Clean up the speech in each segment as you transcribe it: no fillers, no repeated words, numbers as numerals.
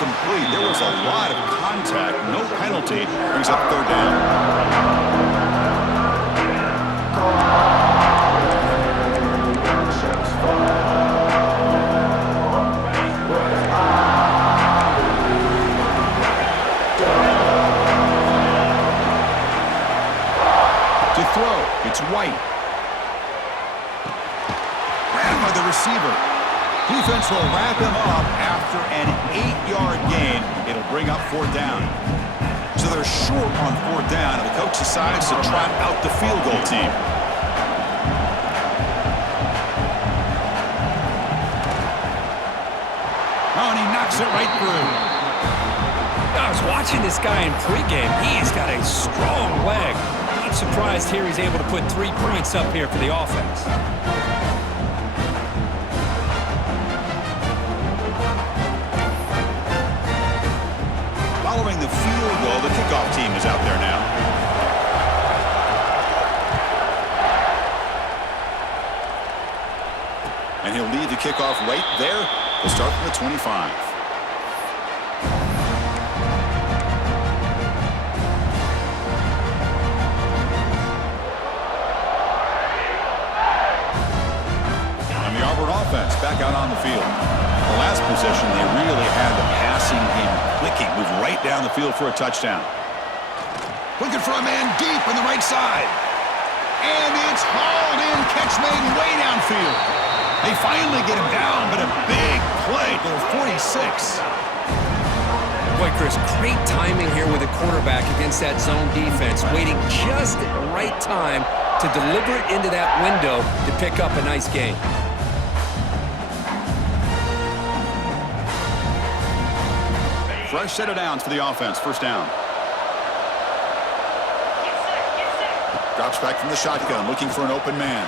complete. There was a lot of contact. No penalty. Brings up third down. To throw, it's White. Grabbed by the receiver. Defense will wrap him up after an 8-yard gain. It'll bring up fourth down. So they're short on fourth down, and the coach decides to trot out the field goal team. Oh, and he knocks it right through. I was watching this guy in pregame. He's got a strong leg. Not surprised here he's able to put 3 points up here for the offense. Following the field goal, the kickoff team is out there now. And he'll lead the kickoff right there. We'll start from the 25. And the Auburn offense back out on the field. The last possession, they really had the passing game clicking, move right down the field for a touchdown. Looking for a man deep on the right side. And it's hauled in, catch made way downfield. They finally get him down, but a big play to the 46. Boy, Chris, great timing here with the quarterback against that zone defense, waiting just at the right time to deliver it into that window to pick up a nice gain. Fresh set of downs for the offense. First down. Drops back from the shotgun, looking for an open man.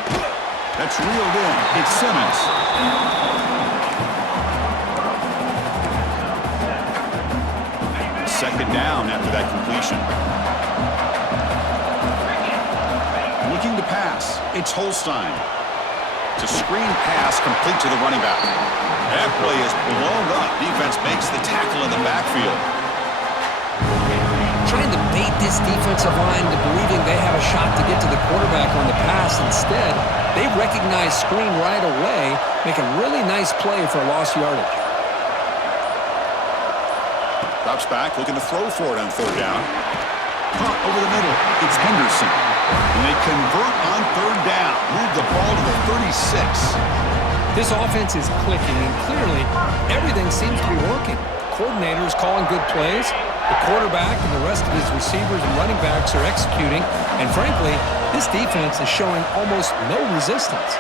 That's reeled in. It's Simmons. Second down after that completion. Looking to pass. It's Holstein. It's a screen pass complete to the running back. That play is blown up. Defense makes the tackle in the backfield. Trying to bait this defensive line to believing they have a shot to get to the quarterback on the pass. Instead, they recognize screen right away, make a really nice play for a lost yardage. Drops back, looking to throw for it on third down. Punt over the middle. It's Henderson. And they convert on third down. Move the ball to the 36. This offense is clicking, and clearly everything seems to be working. The coordinator is calling good plays. The quarterback and the rest of his receivers and running backs are executing. And frankly, this defense is showing almost no resistance.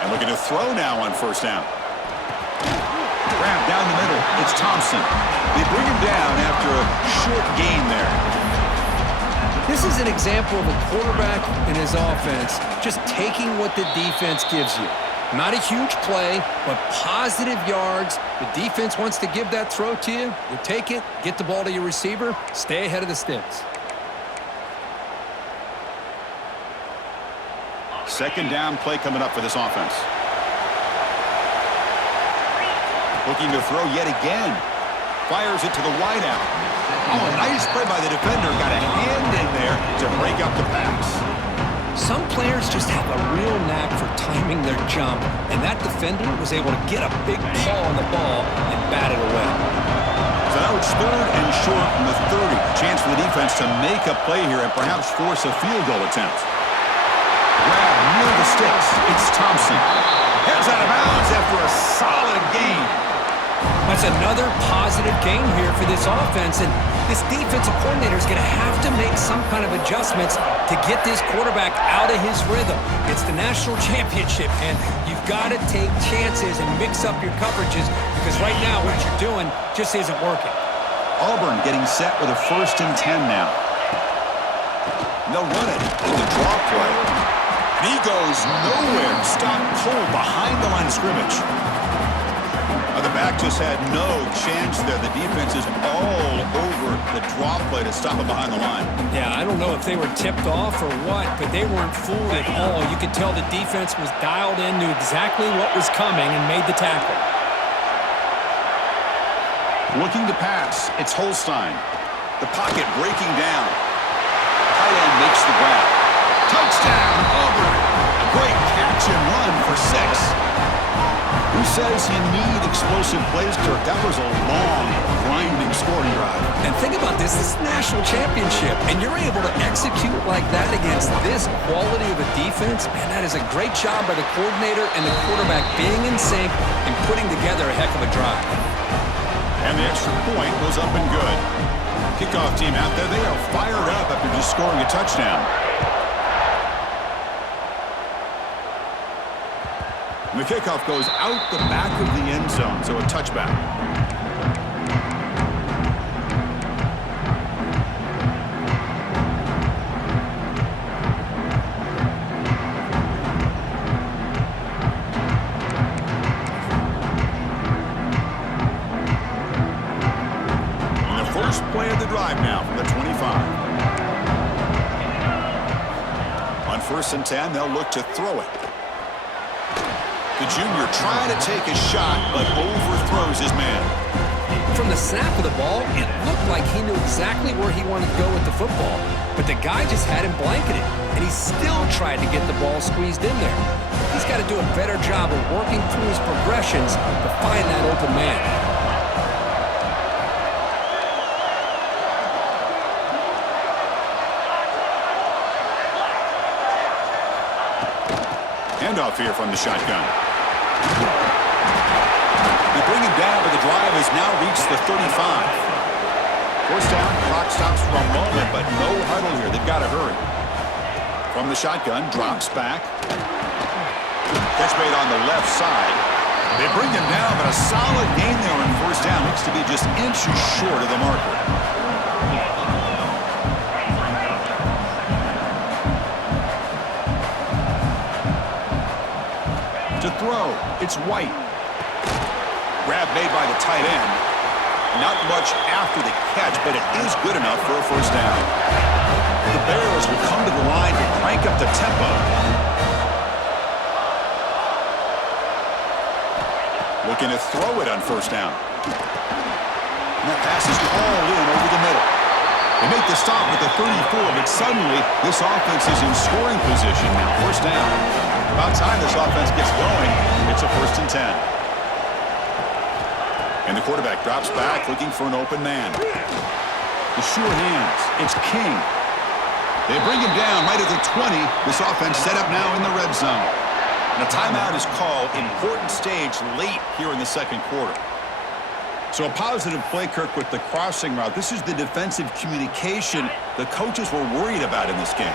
And looking to throw now on first down. Grab down the middle. It's Thompson. They bring him down after a short gain there. This is an example of a quarterback and his offense just taking what the defense gives you. Not a huge play, but positive yards. The defense wants to give that throw to you. You take it, get the ball to your receiver, stay ahead of the sticks. Second down play coming up for this offense. Looking to throw yet again. Fires it to the wideout. Oh, a nice play by the defender. Got a hand in there to break up the pass. Some players just have a real knack for timing their jump, and that defender was able to get a big paw on the ball and bat it away. So now it's third and short from the 30. Chance for the defense to make a play here and perhaps force a field goal attempt. Grab near the sticks. It's Thompson. Heads out of bounds after a solid gain. That's another positive gain here for this offense, and this defensive coordinator is going to have to make some kind of adjustments to get this quarterback out of his rhythm. It's the national championship, and you've got to take chances and mix up your coverages because right now what you're doing just isn't working. Auburn getting set with a 1st and 10 now. And they'll run it in the draw play. And he goes nowhere. Stop cold behind the line of scrimmage. The back just had no chance there. The defense is all over the draw play to stop him behind the line. Yeah, I don't know if they were tipped off or what, but they weren't fooled at all. You could tell the defense was dialed in, knew exactly what was coming, and made the tackle. Looking to pass. It's Holstein. The pocket breaking down. Tight end makes the grab. Touchdown, Auburn. A great catch and run for 6. Who says you need explosive plays, Kirk? That was a long, grinding scoring drive. And think about this is national championship, and you're able to execute like that against this quality of a defense. Man, that is a great job by the coordinator and the quarterback being in sync and putting together a heck of a drive. And the extra point goes up and good. Kickoff team out there, they are fired up after just scoring a touchdown. And the kickoff goes out the back of the end zone, so a touchback. And the first play of the drive now from the 25. On 1st and 10, they'll look to throw it. The junior trying to take a shot, but overthrows his man. From the snap of the ball, it looked like he knew exactly where he wanted to go with the football, but the guy just had him blanketed, and he still tried to get the ball squeezed in there. He's got to do a better job of working through his progressions to find that open man. Handoff here from the shotgun. They bring him down, but the drive has now reached the 35. First down, clock stops for a moment, but no huddle here. They've got to hurry. From the shotgun, drops back. Catch made on the left side. They bring him down, but a solid gain there on 1st down. Looks to be just inches short of the marker. To throw, it's White. Grab made by the tight end. Not much after the catch, but it is good enough for a 1st down. The Bears will come to the line to crank up the tempo. Looking to throw it on 1st down. And that pass is called in over the middle. They make the stop at the 34, but suddenly this offense is in scoring position now. 1st down. About time this offense gets going. It's a 1st and 10. And the quarterback drops back looking for an open man. The sure hands. It's King. They bring him down right at the 20. This offense set up now in the red zone. And a timeout is called. Important stage late here in the 2nd quarter. So a positive play, Kirk, with the crossing route. This is the defensive communication the coaches were worried about in this game.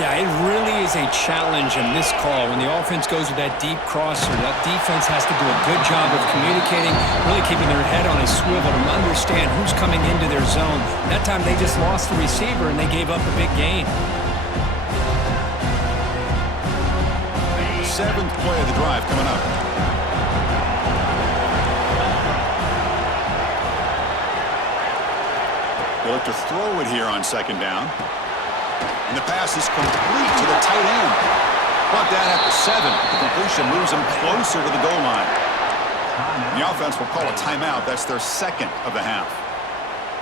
Yeah, it really is a challenge in this call. When the offense goes with that deep crosser, that defense has to do a good job of communicating, really keeping their head on a swivel to understand who's coming into their zone. That time they just lost the receiver and they gave up a big gain. 7th play of the drive coming up. They look to throw it here on 2nd down. And the pass is complete to the tight end. Brought down at the 7. The completion moves him closer to the goal line. The offense will call a timeout. That's their 2nd of the half.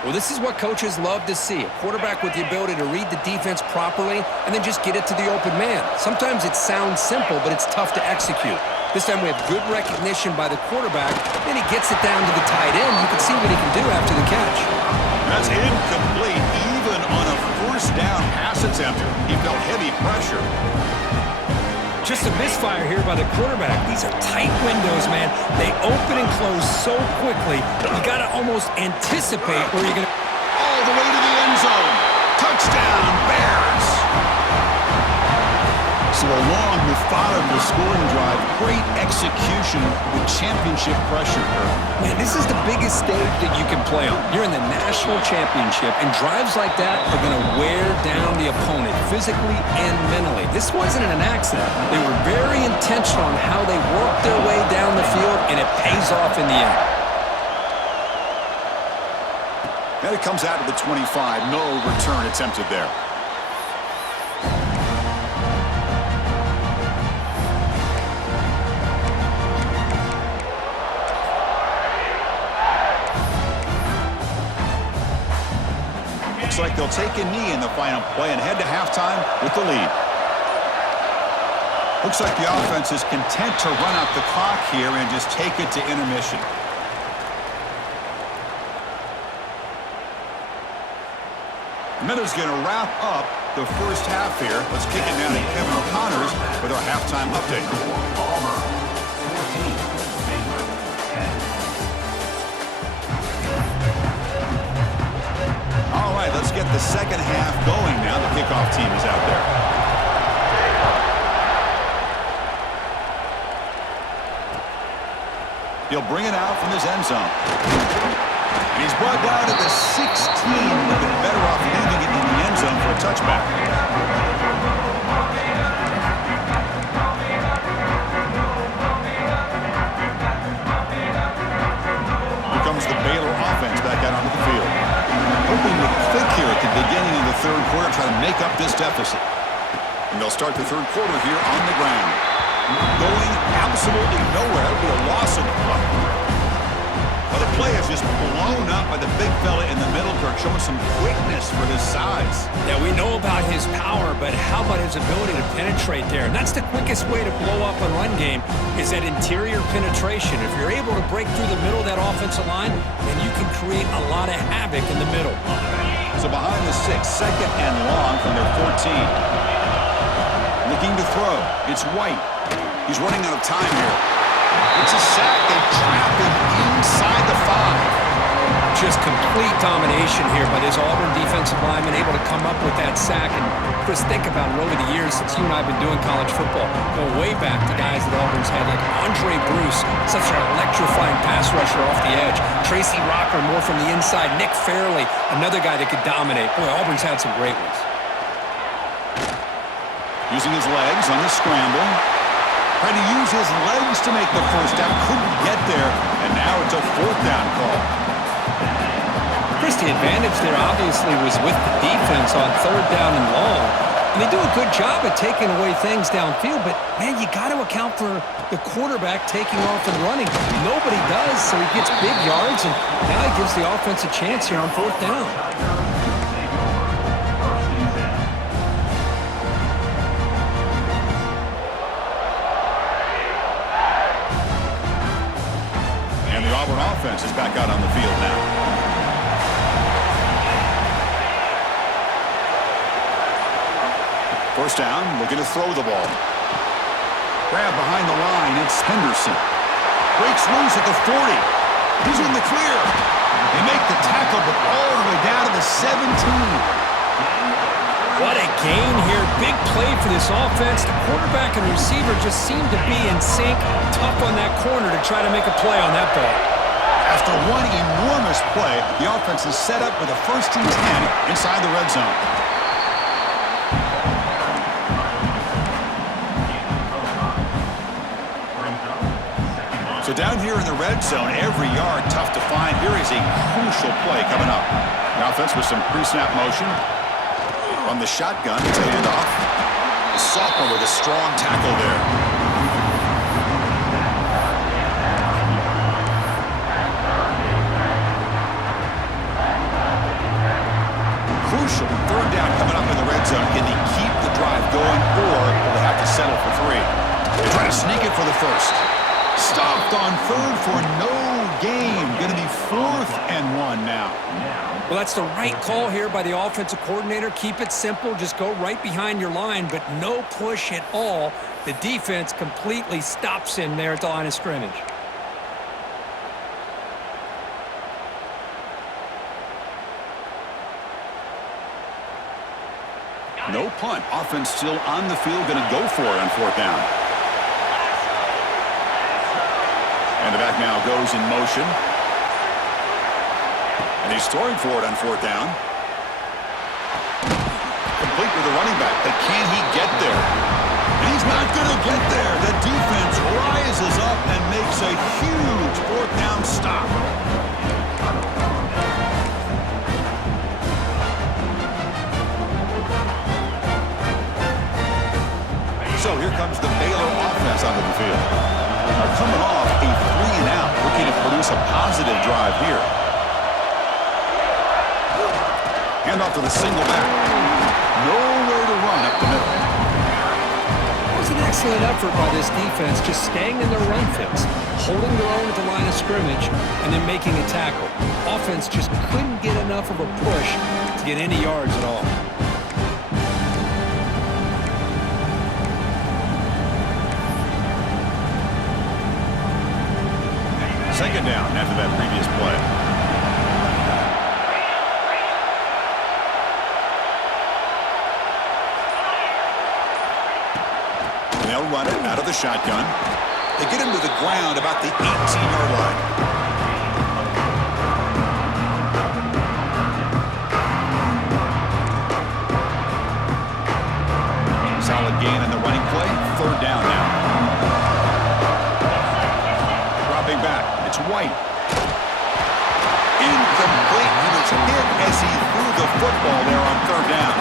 Well, this is what coaches love to see. A quarterback with the ability to read the defense properly and then just get it to the open man. Sometimes it sounds simple, but it's tough to execute. This time we have good recognition by the quarterback. Then he gets it down to the tight end. You can see what he can do after the catch. That's incomplete. Even on a 1st down pass attempt, he felt heavy pressure. Just a misfire here by the quarterback. These are tight windows, man. They open and close so quickly. You got to almost anticipate where you're going to... All the way to the end zone. Touchdown, Bears. So a long, methodical scoring drive. Great execution with championship pressure. Man, this is the biggest stage that you can play on. You're in the national championship, and drives like that are going to wear down the opponent physically and mentally. This wasn't an accident. They were very intentional on how they worked their way down the field, and it pays off in the end. And it comes out of the 25. No return attempted there. like they'll take a knee in the final play and head to halftime with the lead. Looks like the offense is content to run out the clock here and just take it to intermission. Miller's going to wrap up the first half here. Let's kick it down to Kevin Connors with our halftime update. All right, let's get the second half going now. The kickoff team is out there. He'll bring it out from his end zone. And he's brought down to the 16. Would have been better off leaving it in the end zone for a touchback. Here comes the Baylor offense back out onto the field. Hoping to click here at the beginning of the third quarter, try to make up this deficit. And they'll start the third quarter here on the ground. Going absolutely nowhere. That'll be a loss of the play. Well, the play is just blown up by the big fella in the middle, Kirk, showing some quickness for his size. Yeah, we know about his power, but how about his ability to penetrate there? And that's the quickest way to blow up a run game is that interior penetration. If you're able to break through the middle of that offensive line, then you can create a lot of havoc in the middle. So behind the 6, second and long from their 14. Looking to throw. It's White. He's running out of time here. It's a sack. They trap him inside the 5. Just complete domination here by this Auburn defensive lineman, able to come up with that sack. And Chris, think about it over the years since you and I have been doing college football. Go way back to guys that Auburn's had like Andre Bruce, such an electrifying pass rusher off the edge. Tracy Rocker, more from the inside. Nick Fairley, another guy that could dominate. Boy, Auburn's had some great ones. Using his legs on the scramble. Trying to use his legs to make the first down. Couldn't get there. And now it's a fourth down call. Chris, the advantage there obviously was with the defense on third down and long. And they do a good job at taking away things downfield. But, man, you got to account for the quarterback taking off and running. Nobody does, so he gets big yards. And now he gives the offense a chance here on fourth down. Auburn offense is back out on the field now. First down, looking to throw the ball. Grab behind the line, it's Henderson. Breaks loose at the 40. He's in the clear. They make the tackle, but all the way down to the 17. What a gain here. Big play for this offense. The quarterback and receiver just seem to be in sync. Tough on that corner to try to make a play on that ball. After one enormous play, the offense is set up with a 1st and 10 inside the red zone. So down here in the red zone, every yard tough to find. Here is a crucial play coming up. The offense with some pre-snap motion. On the shotgun, it's a handoff. The sophomore with a strong tackle there. Crucial third down coming up in the red zone. Can they keep the drive going, or will they have to settle for 3? They try to sneak it for the first. Stopped on third for no gain. Going to be 4th and 1 now. Well, that's the right call here by the offensive coordinator. Keep it simple. Just go right behind your line, but no push at all. The defense completely stops him there at the line of scrimmage. No punt. Offense still on the field. Going to go for it on 4th down. And the back now goes in motion. And he's throwing for it on 4th down. Complete with the running back, but can he get there? And he's not going to get there. The defense rises up and makes a huge 4th down stop. So here comes the Baylor offense onto the field. They're coming off a 3-and-out, looking to produce a positive drive here. Hand off to the single back. Nowhere to run up the middle. It was an excellent effort by this defense, just staying in their run fits, holding their own at the line of scrimmage, and then making a tackle. Offense just couldn't get enough of a push to get any yards at all. Second down after that previous play. They'll run it out of the shotgun. They get him to the ground about the 18-yard line. Solid gain in the running play. Third down now. Dropping back. It's White. Incomplete. He was hit as he threw the football there on third down.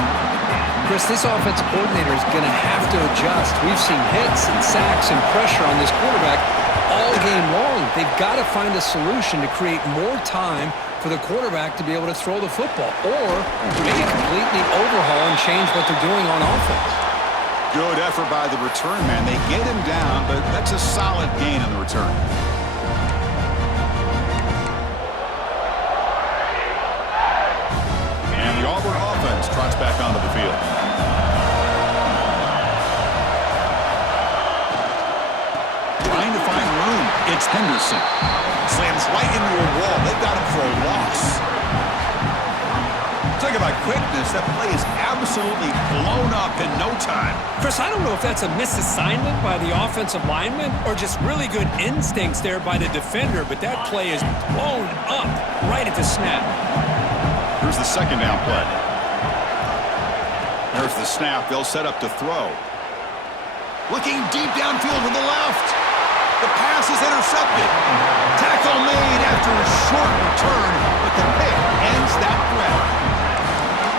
Chris, this offensive coordinator is going to have to adjust. We've seen hits and sacks and pressure on this quarterback all game long. They've got to find a solution to create more time for the quarterback to be able to throw the football, or maybe completely overhaul and change what they're doing on offense. Good effort by the return man. They get him down, but that's a solid gain in the return. And the Auburn offense trots back onto the field. Trying to find room. It's Henderson. Slams right into a wall. They've got him for a loss. Talk about quickness. That play is absolutely blown up in no time. Chris, I don't know if that's a misassignment by the offensive lineman or just really good instincts there by the defender, but that play is blown up right at the snap. Here's the second down play. There's the snap. They'll set up to throw. Looking deep downfield to the left. The pass is intercepted. Tackle made after a short return, but the pick ends that threat.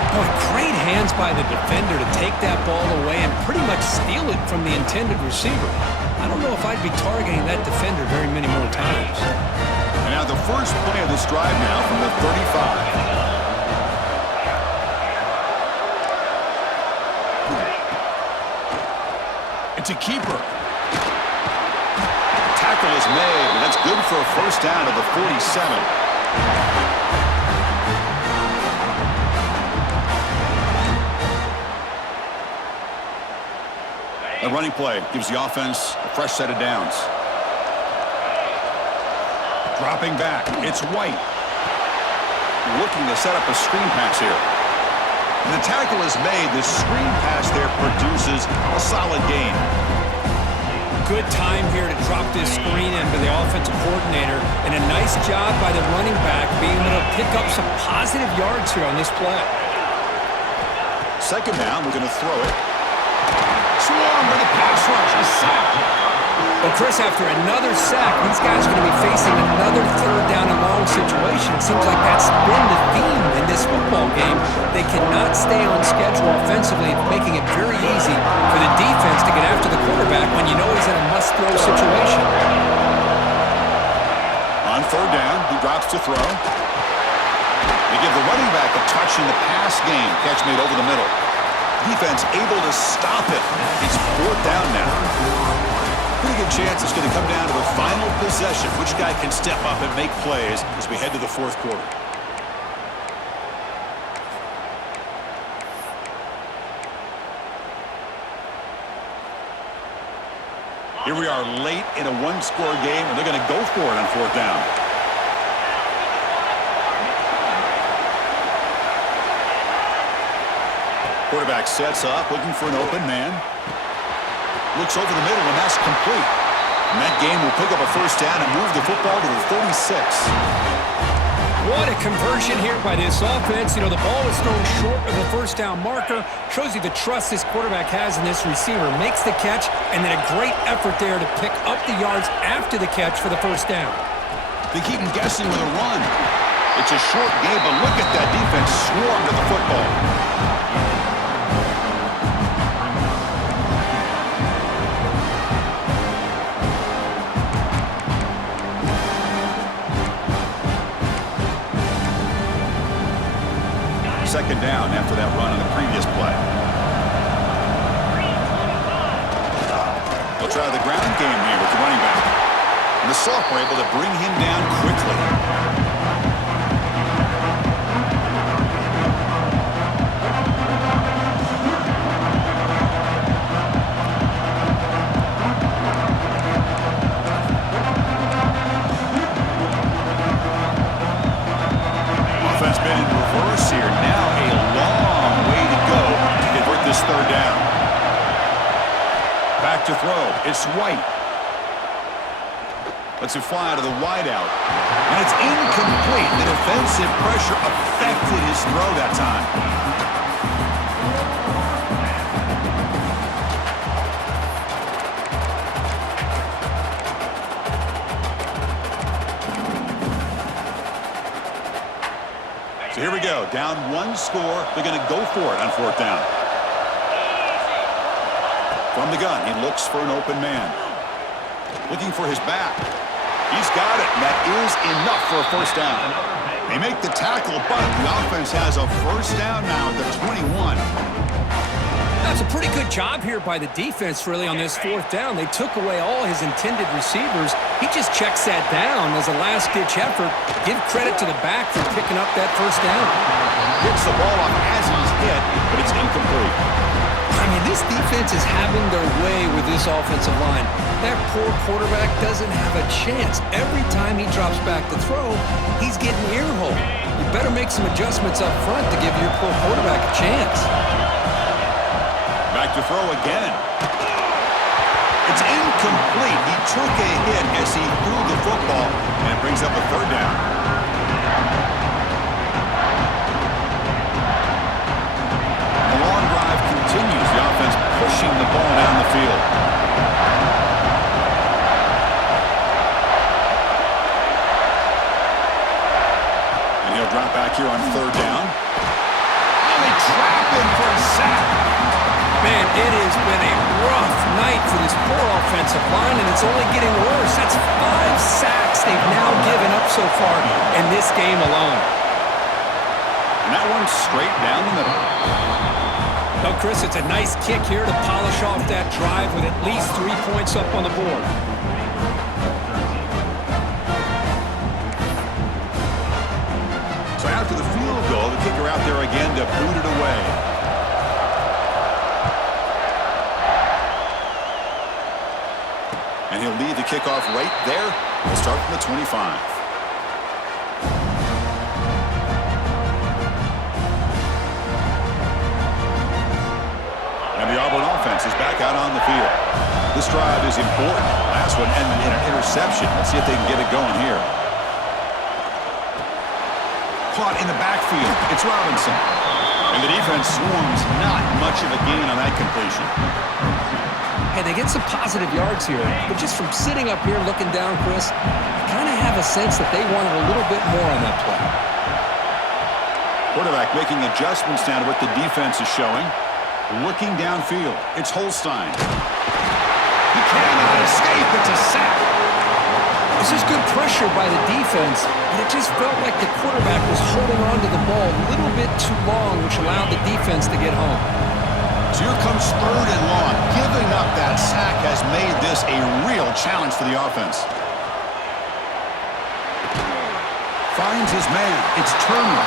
Boy, great hands by the defender to take that ball away and pretty much steal it from the intended receiver. I don't know if I'd be targeting that defender very many more times. And now the first play of this drive now from the 35. It's a keeper. Tackle is made, and that's good for a first down to the 47. A running play gives the offense a fresh set of downs. Dropping back, it's White. Looking to set up a screen pass here. And the tackle is made. The screen pass there produces a solid gain. Good time here to drop this screen in by the offensive coordinator, and a nice job by the running back being able to pick up some positive yards here on this play. Second down, we're going to throw it. Swarm with a pass rush, a sack. Well, Chris, after another sack, these guys are going to be facing another third down and long situation. It seems like that's been the theme in this football game. They cannot stay on schedule offensively, making it very easy for the defense to get after the quarterback when you know he's in a must-throw situation. On third down, he drops to throw. They give the running back a touch in the pass game. Catch made over the middle. Defense able to stop it. It's fourth down now. Pretty good chance it's going to come down to the final possession. Which guy can step up and make plays as we head to the fourth quarter. Here we are late in a one-score game, and they're going to go for it on fourth down. Quarterback sets up, looking for an open man. Looks over the middle, and that's complete. And that game will pick up a first down and move the football to the 36. What a conversion here by this offense. You know, the ball is thrown short of the first down marker. Shows you the trust this quarterback has in this receiver. Makes the catch, and then a great effort there to pick up the yards after the catch for the first down. They keep him guessing with a run. It's a short game, but look at that defense swarm to the football. second down after that run on the previous play. They'll try the ground game here with the running back. And the sophomore able to bring him down quickly. Offense been in reverse here. Now a long way to go to convert this third down. Back to throw. It's White. Lets it fly out of the wideout. And it's incomplete. The defensive pressure affected his throw that time. So here we go. Down one score. They're going to go for it on fourth down. From the gun, he looks for an open man. Looking for his back. He's got it, and that is enough for a first down. They make the tackle, but the offense has a first down now at the 21. That's a pretty good job here by the defense, really, on this fourth down. They took away all his intended receivers. He just checks that down as a last-ditch effort. Give credit to the back for picking up that first down. Gets the ball off as he's hit, but it's incomplete. I mean, this defense is having their way with this offensive line. That poor quarterback doesn't have a chance. Every time he drops back to throw, he's getting ear-hole. You better make some adjustments up front to give your poor quarterback a chance. Back to throw again. It's incomplete. He took a hit as he threw the football, and it brings up a third down. The long drive continues. The offense pushing the ball down the field. And he'll drop back here on third down. And they trap him for a sack. Man, it has been a rough night for this poor offensive line, and it's only getting worse. That's 5 sacks they've now given up so far in this game alone. And that one's straight down the middle. Well, Chris, it's a nice kick here to polish off that drive with at least 3 points up on the board. So after the field goal, the kicker out there again to boot it away. And he'll lead the kickoff right there. We'll start from the 25. And the Auburn offense is back out on the field. This drive is important. Last one ended in an interception. Let's see if they can get it going here. Caught in the backfield. It's Robinson. And the defense swarms. Not much of a gain on that completion. Hey, they get some positive yards here, but just from sitting up here looking down, Chris, I kind of have a sense that they wanted a little bit more on that play. Quarterback making adjustments now to what the defense is showing. Looking downfield. It's Holstein. He cannot escape. It's a sack. This is good pressure by the defense, but it just felt like the quarterback was holding on to the ball a little bit too long, which allowed the defense to get home. So here comes third and long. Giving up that sack has made this a real challenge for the offense. Finds his man. It's Turner.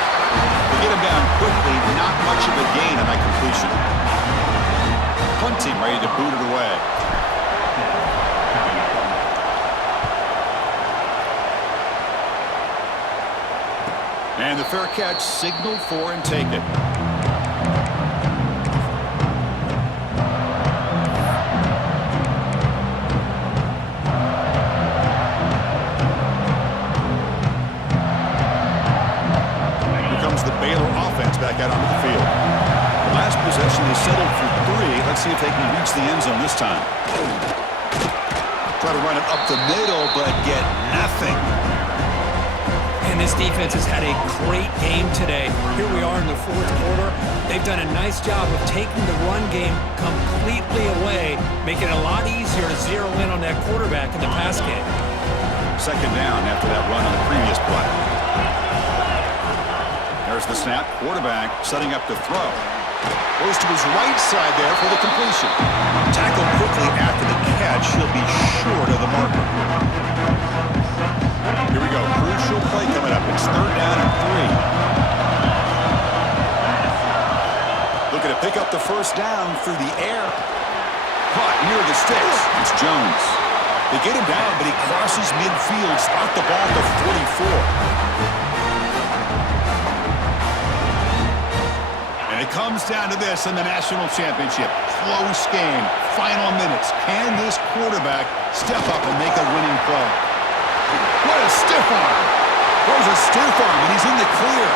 They get him down quickly. Not much of a gain on that completion. Hunting ready to boot it away. And the fair catch signaled for and taken. Back out onto the field. The last possession, they settled for 3. Let's see if they can reach the end zone this time. Try to run it up the middle, but get nothing. And this defense has had a great game today. Here we are in the fourth quarter. They've done a nice job of taking the run game completely away, making it a lot easier to zero in on that quarterback in the pass game. Second down after that run on the previous play. There's the the snap. Quarterback setting up to throw. Goes to his right side there for the completion. Tackled quickly after the catch. He'll be short of the marker. Here we go. Crucial play coming up. It's 3rd down and 3. Looking to pick up the first down through the air. Caught near the sticks. It's Jones. They get him down, but he crosses midfield. Spot the ball to 44. And it comes down to this in the national championship. Close game. Final minutes. Can this quarterback step up and make a winning play? What a stiff arm. Throws a stiff arm, and he's in the clear.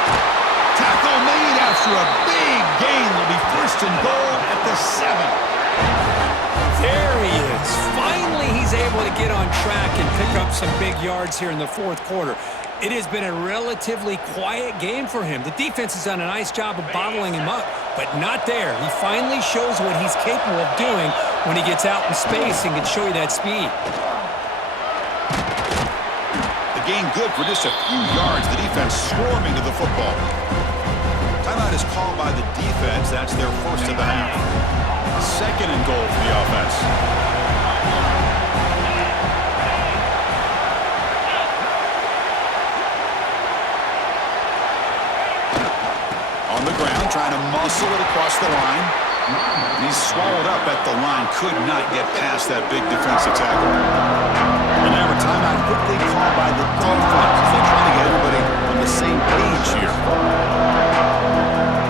Tackle made after a big gain. Will be 1st and goal at the 7. There he is. Finally, he's able to get on track and pick up some big yards here in the 4th quarter. It has been a relatively quiet game for him. The defense has done a nice job of bottling him up, but not there. He finally shows what he's capable of doing when he gets out in space and can show you that speed. The gain good for just a few yards. The defense swarming to the football. Timeout is called by the defense. That's their first of the half. 2nd and goal for the offense. On the ground, trying to muscle it across the line. And he's swallowed up at the line. Could not get past that big defensive tackle. And now a timeout quickly called by the defense. They're trying to get everybody on the same page here.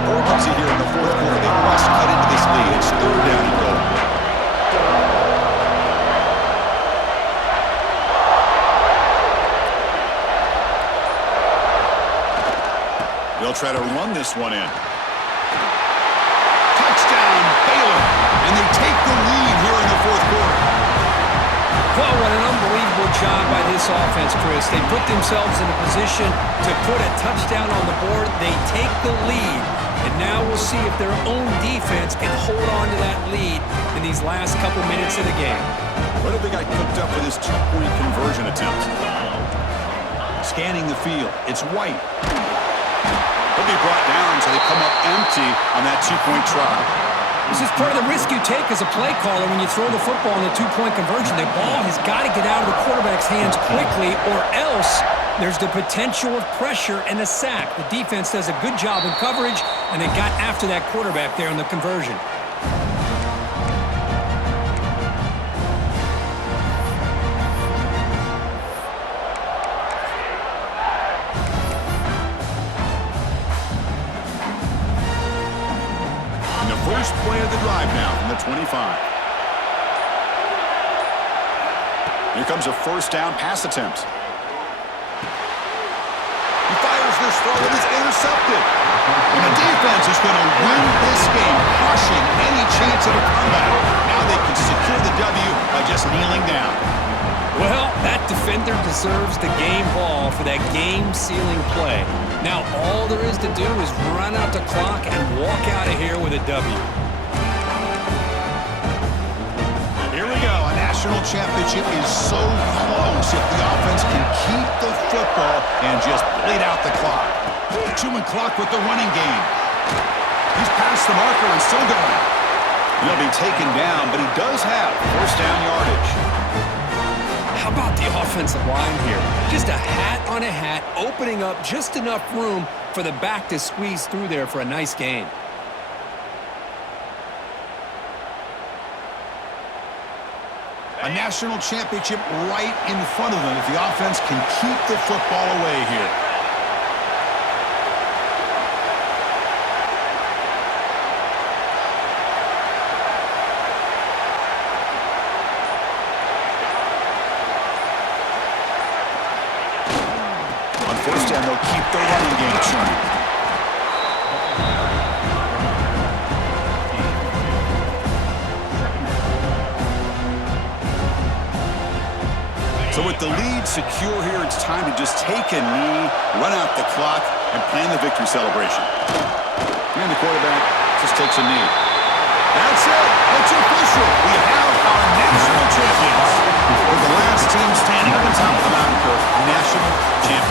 Urgency here in the 4th quarter. They must cut into this lead. It's 3rd down and goal. They'll try to run this one in. Touchdown, Baylor. And they take the lead here in the 4th quarter. Well, what an unbelievable job by this offense, Chris. They put themselves in a position to put a touchdown on the board. They take the lead. And now we'll see if their own defense can hold on to that lead in these last couple minutes of the game. What have they got cooked up for this 2-point conversion attempt? Scanning the field. It's White. He'll be brought down, so they come up empty on that 2-point try. This is part of the risk you take as a play caller when you throw the football in the 2-point conversion. The ball has got to get out of the quarterback's hands quickly, or else there's the potential of pressure and a sack. The defense does a good job in coverage, and they got after that quarterback there in the conversion. First play of the drive now from the 25. Here comes a 1st down pass attempt. He fires this throw and it's intercepted. And the defense is going to win this game, crushing any chance of a comeback. Now they can secure the W by just kneeling down. Well, that defender deserves the game ball for that game-sealing play. Now all there is to do is run out the clock and walk out of here with a W. Here we go. A national championship is so close if the offense can keep the football and just bleed out the clock. 2-man clock with the running game. He's past the marker and still going. He'll be taken down, but he does have 1st down yardage. How about the offensive line here? Just a hat on a hat, opening up just enough room for the back to squeeze through there for a nice gain. A national championship right in front of them if the offense can keep the football away here. On 1st down, they'll keep the running game churning. So with the lead secure here, it's time to just take a knee, run out the clock, and plan the victory celebration. And the quarterback just takes a knee. That's it. It's official. We have our national champions. We're the last team standing on the top of the mountain for national championship.